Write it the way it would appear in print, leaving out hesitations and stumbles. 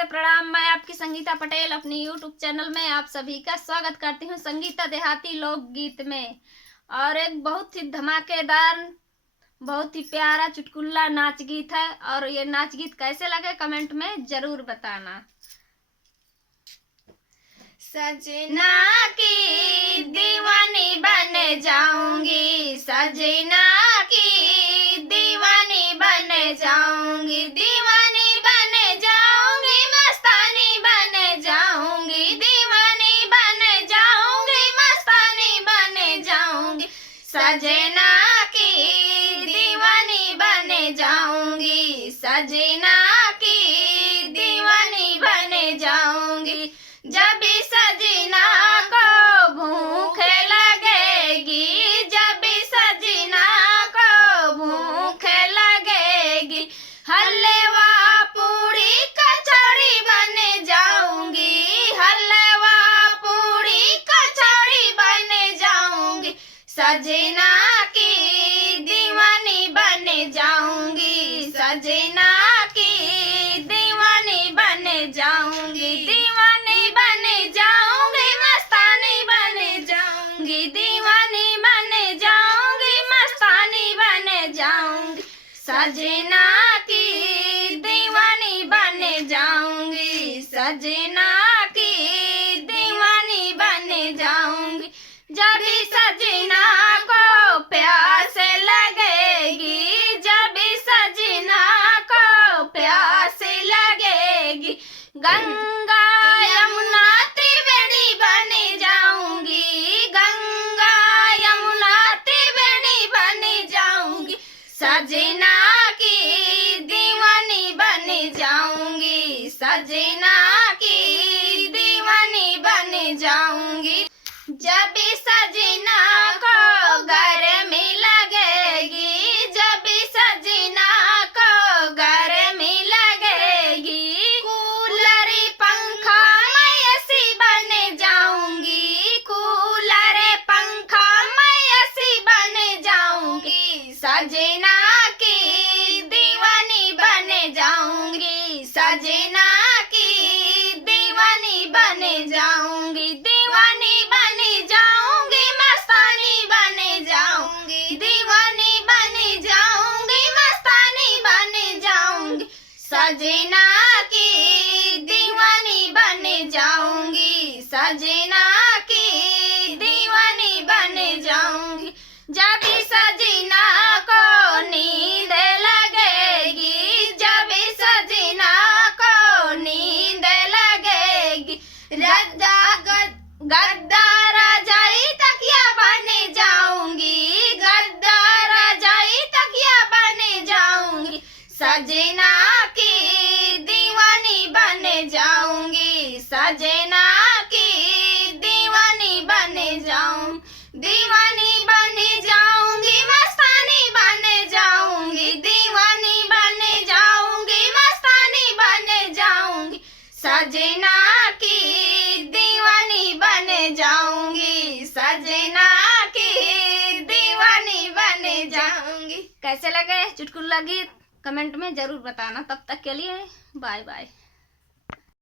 नमस्ते प्रणाम। मैं आपकी संगीता पटेल अपनी यूट्यूब चैनल में आप सभी का स्वागत करती हूँ संगीता देहाती लोकगीत में। और एक बहुत ही धमाकेदार, बहुत ही प्यारा चुटकुला नाच गीत है। और ये नाच गीत कैसे लगे कमेंट में जरूर बताना। सजना की दीवानी बन जाऊंगी, सजना की दीवानी बन जाऊंगी, दीवानी बन जाऊंगी, मस्तानी बन जाऊंगी, दीवानी बन जाऊंगी, मस्तानी बन जाऊंगी, सजना की दीवानी बन जाऊंगी, सजना की दीवानी बन जाऊंगी। जब सजना को भूख लगेगी, जब सजना को भूख लगेगी, हलवा पूरी कचौड़ी बन जाऊंगी, हलवा पूरी कचौड़ी बन जाऊंगी, सजना की दीवानी बन जाऊंगी, सजना की दीवानी बन जाऊंगी, दीवानी बन जाऊंगी, मस्तानी बन जाऊंगी, दीवानी बन जाऊंगी, मस्तानी बन जाऊंगी, सजना की दीवानी बन जाऊंगी, सजना की दीवानी बन जाऊंगी। जब सजना को प्यास लगेगी, जब सजना को प्यास लगेगी, गंगा यमुना त्रिवेणी बन जाऊंगी, गंगा यमुना त्रिवेणी बन जाऊंगी, सजना की दीवानी बन जाऊंगी, सजना की दीवानी बन जाऊंगी। जब सजना को गर्मी लगेगी, जब सजना को गर्मी लगेगी, कूलर पंखा मैं ऐसी बन जाऊंगी, कूलर पंखा मैं ऐसी बन जाऊंगी, सजना की दीवानी बन जाऊंगी, सजना की दीवानी बन जाऊंगी, दीवानी बन जाऊंगी, मस्तानी बन जाऊंगी, दीवानी बन जाऊंगी, मस्तानी बन जाऊंगी, सजना की दीवानी बन जाऊंगी, सजना की दीवानी बन जाऊंगी। जब सजना को नींद लगेगी, जब सजना को नींद लगेगी, गद्दा रजाई तकिया बन जाऊंगी, गद्दा रजाई तकिया बन जाऊंगी, सजना की दीवानी बन जाऊंगी, सजना की दीवानी बन जाऊं, दीवानी बन जाऊंगी, मस्तानी बन जाऊंगी, दीवानी बन जाऊंगी, मस्तानी बन जाऊंगी, सजना की दीवानी बन जाऊंगी, सजना की दीवानी बन जाऊंगी। कैसे लगे चुटकुला गीत कमेंट में जरूर बताना। तब तक के लिए बाय बाय।